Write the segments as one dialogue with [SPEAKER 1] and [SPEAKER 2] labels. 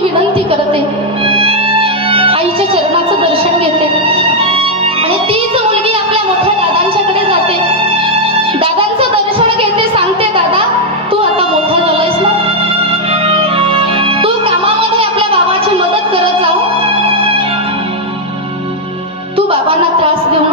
[SPEAKER 1] मी विनंती करते. आईच्या चरणाचं दर्शन घेते. आणि तीच मुलगी आपल्या मोठ्या दादांच्याकडे जाते. दादांचं दर्शन घेते सांगते दादा तू आता मोठा झालायस ना? तू कामामध्ये आपल्या बाबाची मदत करत जाऊ. तू बाबांना त्रास देऊ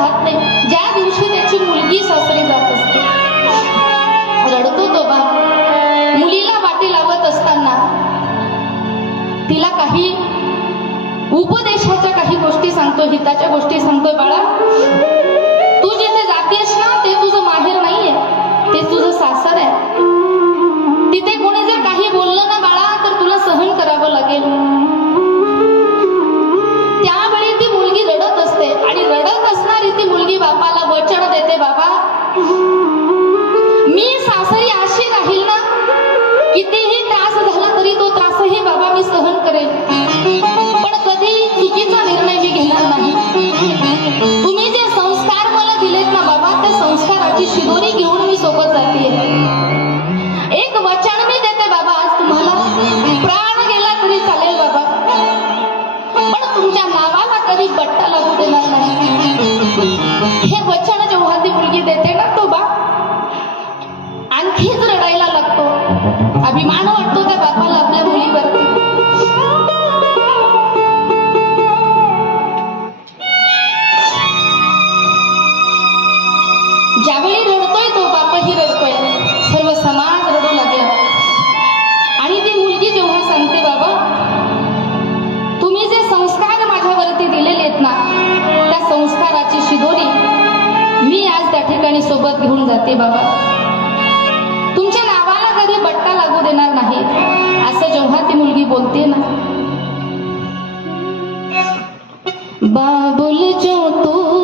[SPEAKER 1] राहत नाही. ज्या दिवशी त्याची मुलगी सासरी जात असते रडतो तो बाप. मुलीला वाटी लावत असताना तिला काही उपदेशाच्या काही गोष्टी सांगतो हिताच्या गोष्टी सांगतोय बाळा. तू जिथे जातेस ना ते तुझं माहेर नाहीये ते तुझं सासर आहे. तिथे कोणी जर काही बोललं ना बाळा तर तुला सहन करावं लागेल. असणारी बापाला वचन देते बाबा? मी सासरी अशी राहील ना कितीही त्रास झाला तरी तो त्रासही बाबा मी सहन करेल पण कधी चुकीचा निर्णय मी घेणार नाही. तुम्ही जे संस्कार मला दिलेत ना बाबा त्या संस्काराची शिदोरी घेऊन मी सोबत जाते. एक वचन मी देते बाबा आज तुम्हाला. प्राण गेला तरी चालेल बाबा. पण तुमच्या नावाला कधी बट्टा लागू देणार नाही. अभिमान वाटतो त्या बापाला आपल्या मुलीवरती. ज्यावेळी रडतोय तो बापही रडतोय. सर्व समाज रडू लागला. आणि ती मुलगी जेव्हा सांगते बाबा तुम्ही जे संस्कार माझ्यावरती दिलेले आहेत ना त्या संस्काराची शिदोरी मी आज त्या ठिकाणी सोबत घेऊन जाते बाबा. देणार नाही. असं जेव्हा ती मुलगी बोलते ना. बाबुल जो तू